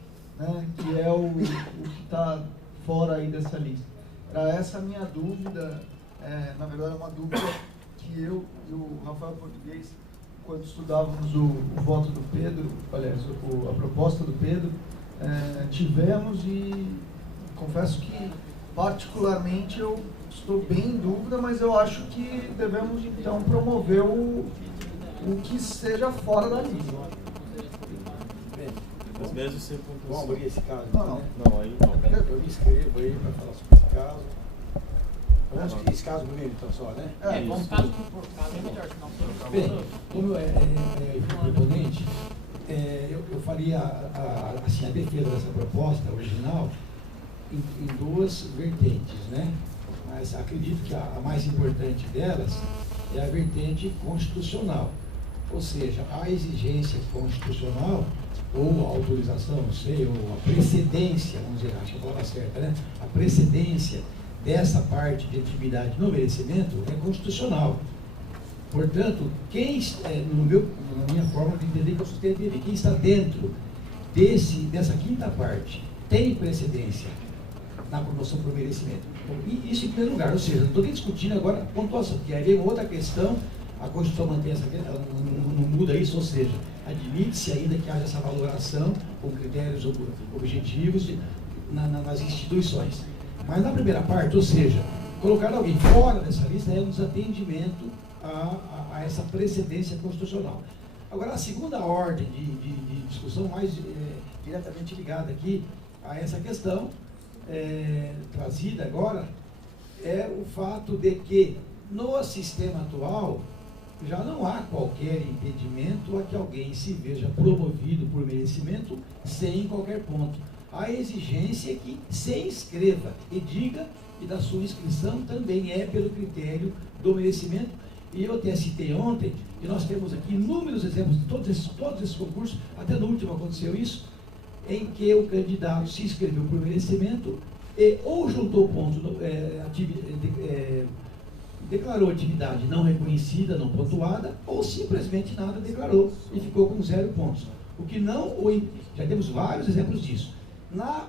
que é o que está fora aí dessa lista. Era essa a minha dúvida, na verdade é uma dúvida que eu e o Rafael Português, quando estudávamos o voto do Pedro, aliás, a proposta do Pedro, tivemos, e confesso que particularmente eu estou bem em dúvida, mas eu acho que devemos então promover o que esteja fora da lista. Mas mesmo sem pontuação. Vamos abrir esse caso? Não, aí não. Eu me inscrevo aí para falar sobre esse caso. Vamos esse caso primeiro, então, só, né? Vamos caso por caso, é melhor, senão... Bem, como proponente, eu faria assim, a defesa dessa proposta original em 2 vertentes, né? Mas acredito que a mais importante delas é a vertente constitucional. Ou seja, a exigência constitucional, ou a autorização, não sei, ou a precedência, vamos dizer, acho que a palavra certa, né? A precedência dessa parte de atividade no merecimento é constitucional. Portanto, na minha forma de entender, que eu sustento ele, quem está dentro dessa 5ª parte tem precedência na promoção por merecimento. E isso em primeiro lugar, ou seja, não estou nem discutindo agora a pontuação, porque aí é outra questão, a Constituição mantém essa questão, não muda isso, ou seja, admite-se ainda que haja essa valoração com critérios objetivos nas instituições. Mas na primeira parte, ou seja, colocar alguém fora dessa lista é um desatendimento a essa precedência constitucional. Agora, a segunda ordem de discussão, mais diretamente ligada aqui a essa questão, trazida agora, é o fato de que no sistema atual já não há qualquer impedimento a que alguém se veja promovido por merecimento sem qualquer ponto. A exigência é que se inscreva e diga que da sua inscrição também é pelo critério do merecimento. E eu até citei ontem, e nós temos aqui inúmeros exemplos de todos esses concursos, até no último aconteceu isso, em que o candidato se inscreveu por merecimento e ou juntou pontos, declarou atividade não reconhecida, não pontuada, ou simplesmente nada declarou e ficou com 0 pontos. O que não, já temos vários exemplos disso. Na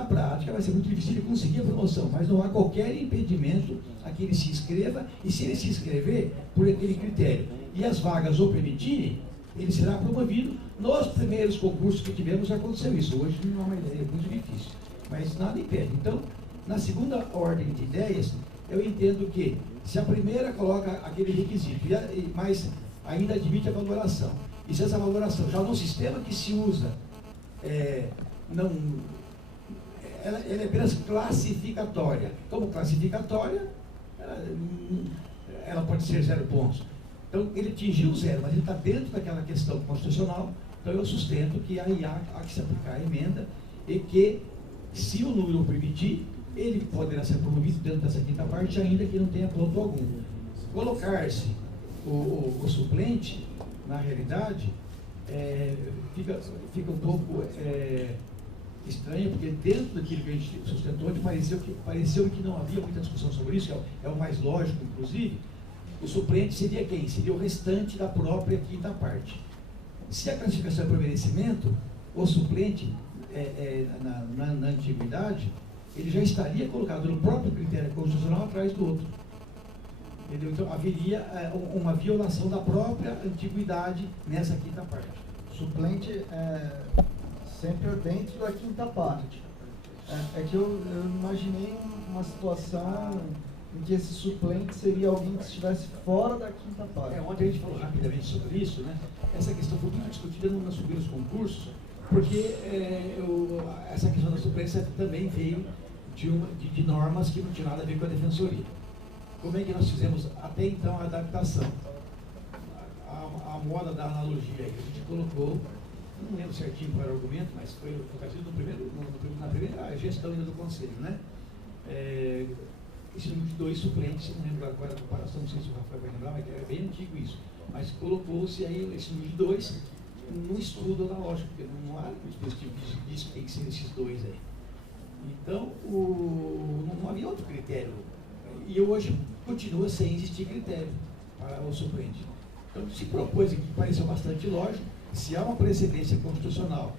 prática vai ser muito difícil conseguir a promoção, mas não há qualquer impedimento a que ele se inscreva, e se ele se inscrever por aquele critério e as vagas o permitirem, ele será promovido. Nos primeiros concursos que tivemos aconteceu isso, hoje não é uma ideia, é muito difícil, mas nada impede. Então, na segunda ordem de ideias, eu entendo que se a primeira coloca aquele requisito, mas ainda admite a valoração, e se essa valoração já no sistema que se usa, ela é apenas classificatória. Como classificatória, ela pode ser 0 pontos. Então, ele atingiu 0, mas ele está dentro daquela questão constitucional. Então, eu sustento que aí há que se aplicar a emenda e que, se o número permitir, ele poderá ser promovido dentro dessa quinta parte, ainda que não tenha ponto algum. Colocar-se o suplente, na realidade, fica um pouco estranho, porque dentro daquilo que a gente sustentou, pareceu que não havia muita discussão sobre isso, é o mais lógico, inclusive. O suplente seria quem? Seria o restante da própria quinta parte. Se a classificação é por merecimento, o suplente, na antiguidade, ele já estaria colocado no próprio critério constitucional atrás do outro. Entendeu? Então haveria uma violação da própria antiguidade nessa quinta parte. Suplente sempre dentro da quinta parte. É que eu imaginei uma situação em que esse suplente seria alguém que estivesse fora da quinta parte. Ontem a gente falou rapidamente sobre isso, né? Essa questão foi muito discutida nos primeiros concursos, porque essa questão da suplência também veio de normas que não tinham nada a ver com a defensoria. Como é que nós fizemos até então a adaptação? A moda da analogia aí, a gente colocou, não lembro certinho qual era o argumento, mas foi trazido na primeira gestão ainda do Conselho, né? Esse número de 2 suplentes, não lembro agora a comparação, não sei se o Rafael vai lembrar, mas é bem antigo isso. Mas colocou-se aí esse número de 2 no estudo analógico, porque não há um dispositivo que diz que tem que ser esses 2 aí. Então, não havia outro critério. E hoje continua sem existir critério para o suplente. Então, se propôs aqui, que pareceu bastante lógico, se há uma precedência constitucional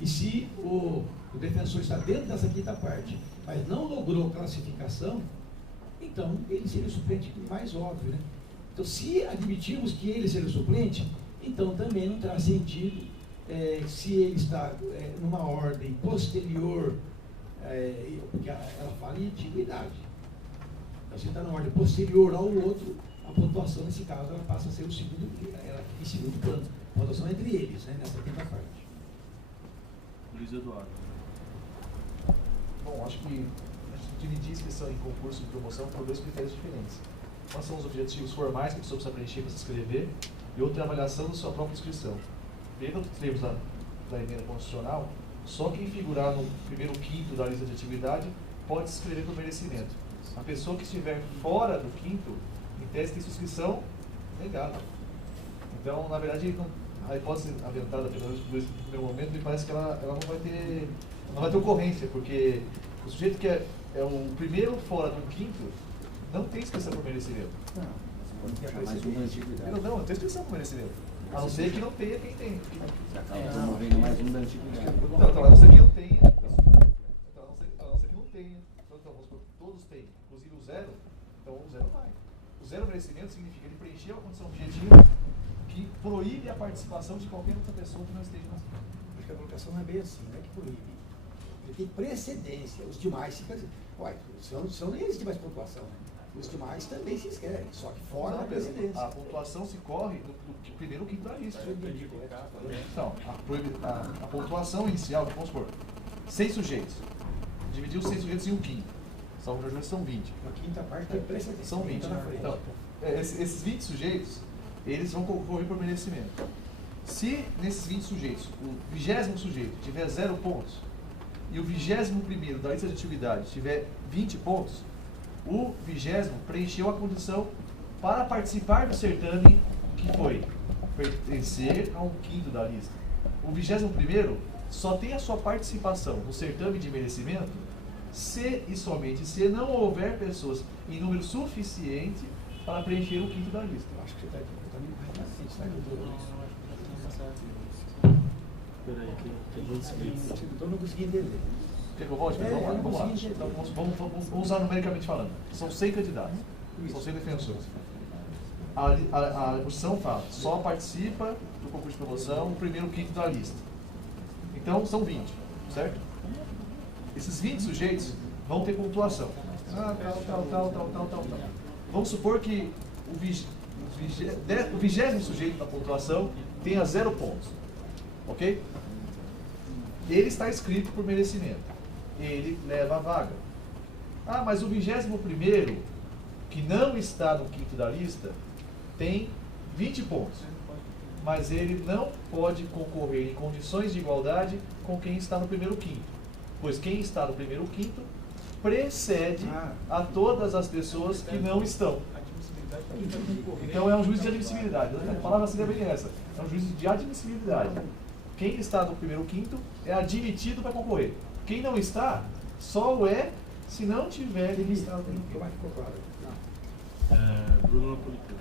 e se o defensor está dentro dessa quinta parte, mas não logrou classificação, então ele seria o suplente mais óbvio, né? Então, se admitirmos que ele seria o suplente, então também não terá sentido se ele está numa ordem posterior, porque ela fala em antiguidade. Então, se está numa ordem posterior ao outro, a pontuação, nesse caso, ela passa a ser em segundo plano. A pontuação entre eles, né, nessa quinta parte. Luiz Eduardo. Bom, acho que a gente dividir inscrição em concurso de promoção por 2 critérios diferentes. Quais são os objetivos formais que a pessoa precisa preencher para se inscrever e outra avaliação da sua própria inscrição. Dentro dos termos da emenda constitucional, só quem figurar no primeiro quinto da lista de atividade pode se inscrever por merecimento. A pessoa que estiver fora do quinto, em tese, tem sua inscrição negada. Então, na verdade, a hipótese aventada pelo primeiro momento, me parece que ela não vai ter ocorrência, porque o sujeito que é o primeiro fora do quinto não tem inscrição por merecimento. Não tem inscrição por merecimento. A não ser que não tenha quem tem. Você acaba promovendo mais um da antiguidade. Então, a não ser que não tenha. Então, vamos supor, todos têm, inclusive o zero, então o zero vai. O zero merecimento significa ele preencher a condição objetiva que proíbe a participação de qualquer outra pessoa que não esteja na fila. Acho que a colocação não é bem assim, não é que proíbe. Ele tem precedência, os demais ficam. Senão nem existe mais pontuação, né? Os demais também se inscrevem, só que fora da precedência. A pontuação se corre no primeiro quinto da lista. Então, a pontuação inicial, vamos supor, 100 sujeitos. Dividiu os 100 sujeitos em um quinto. São 20. A quinta parte tem precedência. São 20. Então, esses 20 sujeitos, eles vão concorrer por merecimento. Se nesses 20 sujeitos, o 20º sujeito tiver 0 pontos e o 21º da lista de atividade tiver 20 pontos, o 20º preencheu a condição para participar do certame que foi pertencer a um quinto da lista. O 21º só tem a sua participação no certame de merecimento se e somente se não houver pessoas em número suficiente para preencher o quinto da lista. Eu acho que você está Peraí, tem muitos inscritos. Então não consegui entender. Quer que eu volte? Vamos lá. Então, vamos usar numericamente falando. São 100 candidatos. São 100 defensores. A Constituição fala, só participa do concurso de promoção o primeiro quinto da lista. Então, são 20, certo? Esses 20 sujeitos vão ter pontuação. Tal. Vamos supor que o 20º sujeito da pontuação tenha 0 pontos. Ok? Ele está inscrito por merecimento. Ele leva a vaga. Ah, mas o 21º, que não está no quinto da lista, tem 20 pontos. Mas ele não pode concorrer em condições de igualdade com quem está no primeiro quinto. pois quem está no primeiro ou quinto precede a todas as pessoas que não estão. Então é um juízo de admissibilidade. A palavra seria bem essa. É um juízo de admissibilidade. Quem está no primeiro ou quinto é admitido para concorrer. Quem não está, só o é se não tiver listado. Como é que ficou claro? Bruno Napolitano.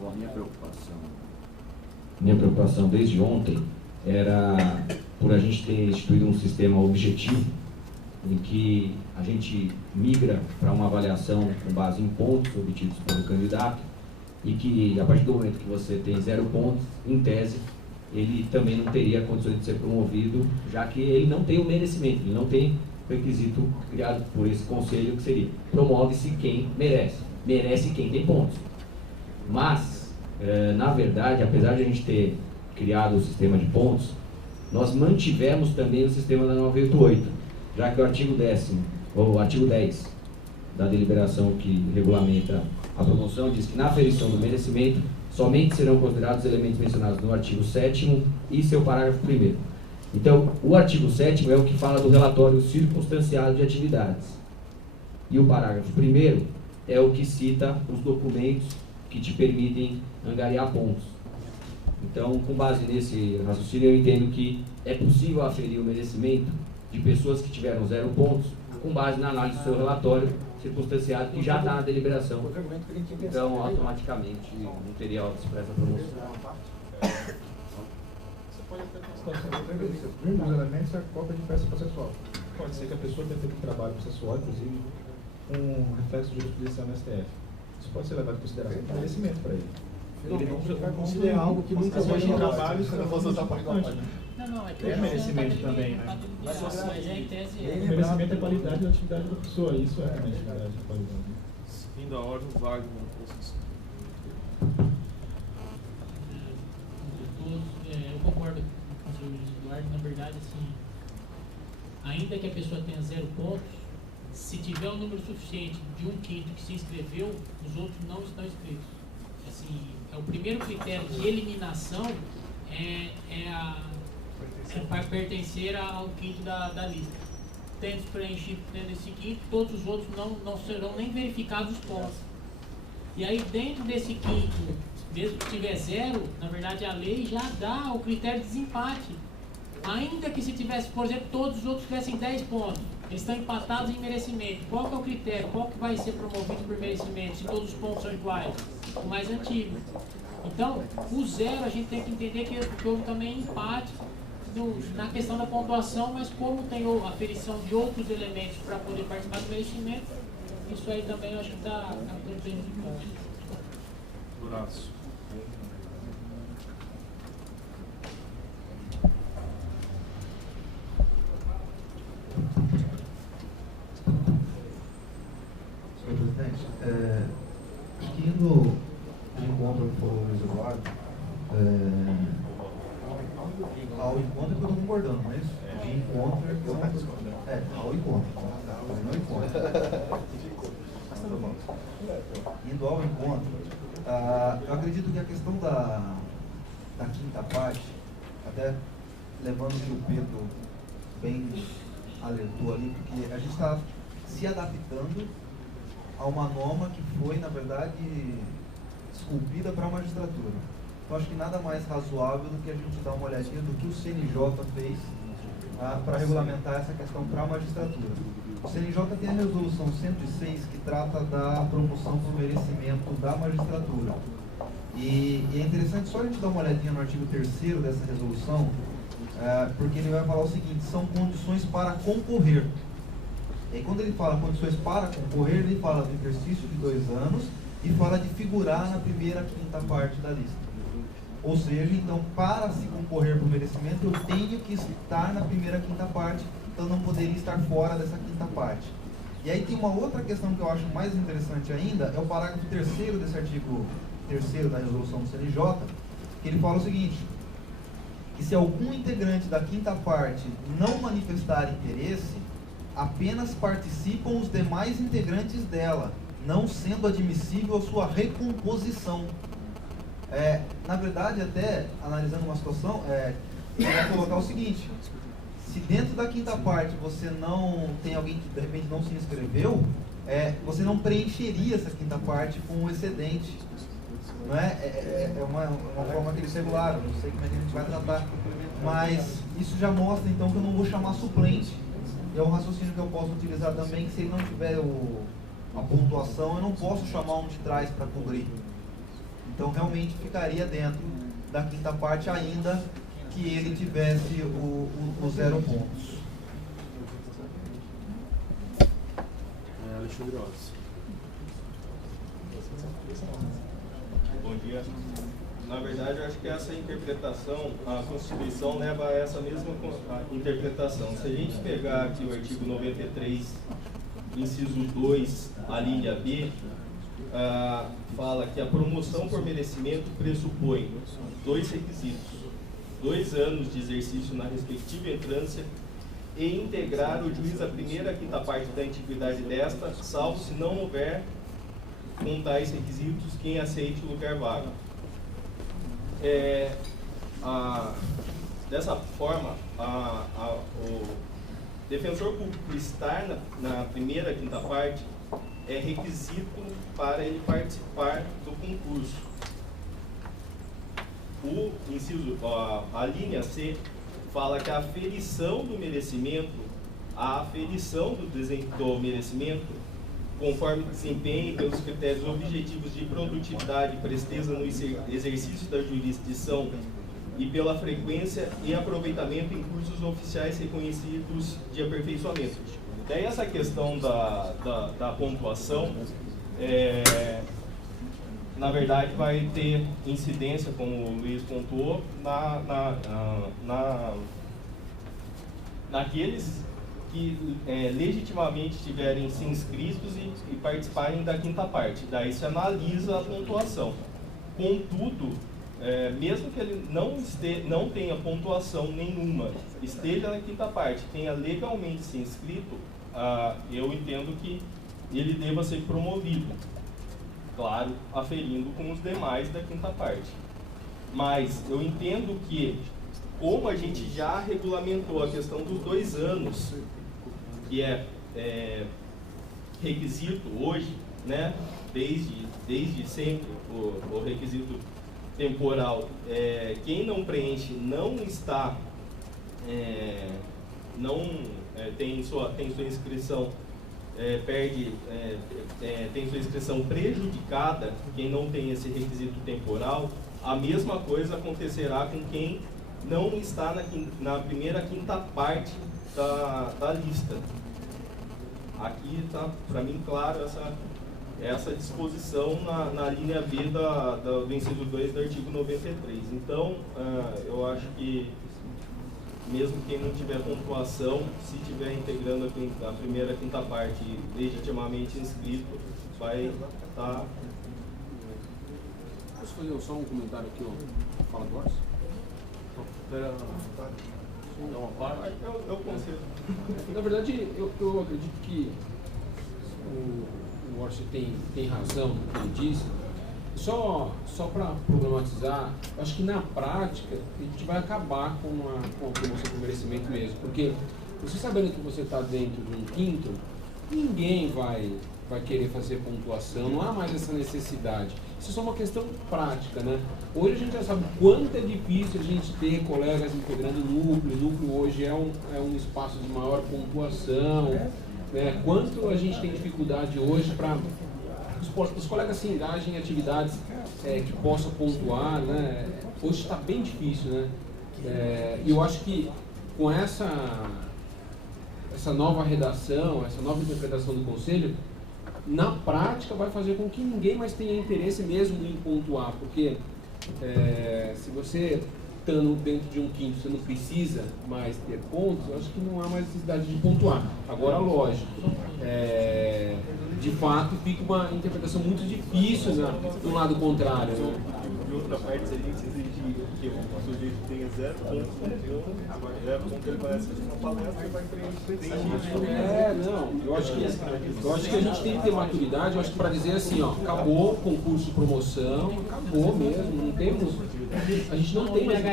Bom, Minha preocupação desde ontem era por a gente ter instituído um sistema objetivo em que a gente migra para uma avaliação com base em pontos obtidos pelo candidato e que a partir do momento que você tem 0 pontos, em tese, ele também não teria condições de ser promovido, já que ele não tem o merecimento, ele não tem requisito criado por esse conselho que seria promove-se quem merece, merece quem tem pontos. Mas, na verdade, apesar de a gente ter criado o sistema de pontos, nós mantivemos também o sistema da 988, já que o artigo 10º, ou o artigo 10 da deliberação que regulamenta a promoção diz que na aferição do merecimento somente serão considerados os elementos mencionados no artigo 7º e seu parágrafo 1º. Então, o artigo 7º é o que fala do relatório circunstanciado de atividades. E o parágrafo 1º é o que cita os documentos que te permitem angariar pontos. Então, com base nesse raciocínio, eu entendo que é possível aferir o merecimento de pessoas que tiveram 0 pontos com base na análise do seu relatório circunstanciado que já está na deliberação. Então, automaticamente, não teria hora para essa promoção. Um dos elementos é a cópia de peça processual. Pode ser que a pessoa tenha feito um trabalho processual, inclusive um reflexo de jurisprudencial no STF. Isso pode ser levado em consideração como merecimento para ele. Ele não vai considerar algo que nunca foi em trabalho, se não fosse usar Não, é que é merecimento também, né? Mas é em tese. Merecimento é qualidade da atividade da pessoa, isso é atividade de qualidade. Seguindo a ordem, Wagner. Eu concordo com o senhor Luiz Eduardo, na verdade, assim, ainda que a pessoa tenha 0 pontos, se tiver um número suficiente de 1/5 que se inscreveu, os outros não estão inscritos. Assim, o primeiro critério de eliminação para pertencer ao quinto da lista. Tendo preenchido esse quinto, todos os outros não serão nem verificados os pontos. E aí, dentro desse quinto, mesmo que tiver 0, na verdade a lei já dá o critério de desempate. Ainda que se tivesse, por exemplo, todos os outros tivessem 10 pontos, eles estão empatados em merecimento. Qual que é o critério? Qual que vai ser promovido por merecimento, se todos os pontos são iguais? O mais antigo. Então, o 0 a gente tem que entender que houve também empate na questão da pontuação, mas como tem a aferição de outros elementos para poder participar do merecimento, isso aí também eu acho que está prejudicando. Braço. Senhor presidente, seguindo de encontro ao que falou o Luiz Eduardo, ao encontro que eu estou concordando, não é isso? De encontro ao encontro. Não encontro. Indo ao encontro, eu acredito que a questão da quinta parte, até levando o que o Pedro bem alertou ali, porque a gente está se adaptando a uma norma que foi, na verdade, esculpida para a magistratura. Então, acho que nada mais razoável do que a gente dar uma olhadinha do que o CNJ fez para regulamentar essa questão para a magistratura. O CNJ tem a resolução 106 que trata da promoção por merecimento da magistratura. E é interessante só a gente dar uma olhadinha no artigo 3º dessa resolução, porque ele vai falar o seguinte: são condições para concorrer. E aí, quando ele fala condições para concorrer, ele fala do exercício de 2 anos e fala de figurar na primeira quinta parte da lista. Ou seja, então, para se concorrer por merecimento, eu tenho que estar na primeira quinta parte, então não poderia estar fora dessa quinta parte. E aí tem uma outra questão que eu acho mais interessante ainda, é o parágrafo 3º desse artigo 3º da resolução do CNJ, que ele fala o seguinte: que se algum integrante da quinta parte não manifestar interesse, apenas participam os demais integrantes dela, não sendo admissível a sua recomposição. Na verdade, até analisando uma situação, eu vou colocar o seguinte: se dentro da quinta parte você não tem alguém que de repente não se inscreveu, você não preencheria essa quinta parte com um excedente. Não é? É uma forma que eles regularam, não sei como é que a gente vai tratar, mas isso já mostra então que eu não vou chamar suplente. E é um raciocínio que eu posso utilizar também, que se ele não tiver a pontuação, eu não posso chamar um de trás para cobrir. Então realmente ficaria dentro da quinta parte, ainda que ele tivesse o 0 pontos. Alexandre Alves. Bom dia. Na verdade, eu acho que essa interpretação, a Constituição leva a essa mesma interpretação. Se a gente pegar aqui o artigo 93, inciso 2, a linha B, fala que a promoção por merecimento pressupõe 2 requisitos: 2 anos de exercício na respectiva entrância e integrar o juiz a primeira e a quinta parte da antiguidade desta, salvo se não houver com tais requisitos quem aceite o lugar vago. Dessa forma, o defensor público estar na primeira e quinta parte é requisito para ele participar do concurso. O inciso, a linha C fala que a aferição do merecimento, do merecimento, conforme desempenho pelos critérios objetivos de produtividade, presteza no exercício da jurisdição e pela frequência e aproveitamento em cursos oficiais reconhecidos de aperfeiçoamento. Daí essa questão da pontuação, na verdade, vai ter incidência, como o Luiz pontuou, naqueles que legitimamente estiverem se inscritos e participarem da quinta parte. Daí se analisa a pontuação. Contudo, mesmo que ele não tenha pontuação nenhuma, esteja na quinta parte, tenha legalmente se inscrito, eu entendo que ele deva ser promovido. Claro, aferindo com os demais da quinta parte. Mas eu entendo que, como a gente já regulamentou a questão dos 2 anos, que é requisito hoje, né, desde sempre, o requisito temporal, quem não preenche não está, tem sua inscrição, tem sua inscrição prejudicada, quem não tem esse requisito temporal, a mesma coisa acontecerá com quem não está na primeira quinta parte da lista. Aqui está, para mim, claro, essa disposição na linha B do inciso 2 do artigo 93. Então, eu acho que, mesmo quem não tiver pontuação, se estiver integrando a primeira e a quinta parte legitimamente inscrito, vai estar... Posso fazer só um comentário aqui, ó? Fala agora. Eu concedo. Na verdade, eu acredito que o Orson tem razão no que ele disse. Só para problematizar, acho que na prática a gente vai acabar com a promoção por merecimento mesmo, porque você sabendo que você está dentro de um quinto, ninguém vai querer fazer pontuação, não há mais essa necessidade. Isso é só uma questão prática, né? Hoje a gente já sabe quanto é difícil a gente ter colegas integrando núcleo. O núcleo hoje é um espaço de maior pontuação, né? Quanto a gente tem dificuldade hoje para os colegas se engajem em atividades que possam pontuar, né? Hoje está bem difícil, né? E eu acho que com essa nova redação, essa nova interpretação do Conselho, na prática vai fazer com que ninguém mais tenha interesse mesmo em pontuar, porque se você estando dentro de um quinto, você não precisa mais ter pontos, eu acho que não há mais necessidade de pontuar. Agora, lógico, de fato fica uma interpretação muito difícil do lado contrário, né? De outra parte, se a gente exigir que o sujeito tenha 0 pontos no conteúdo, agora 0 pontos ele parece que uma palestra e vai preencher. Não, eu acho que a gente tem que ter maturidade, eu acho que para dizer assim, ó, acabou o concurso de promoção, acabou mesmo, não temos, a gente não tem mais.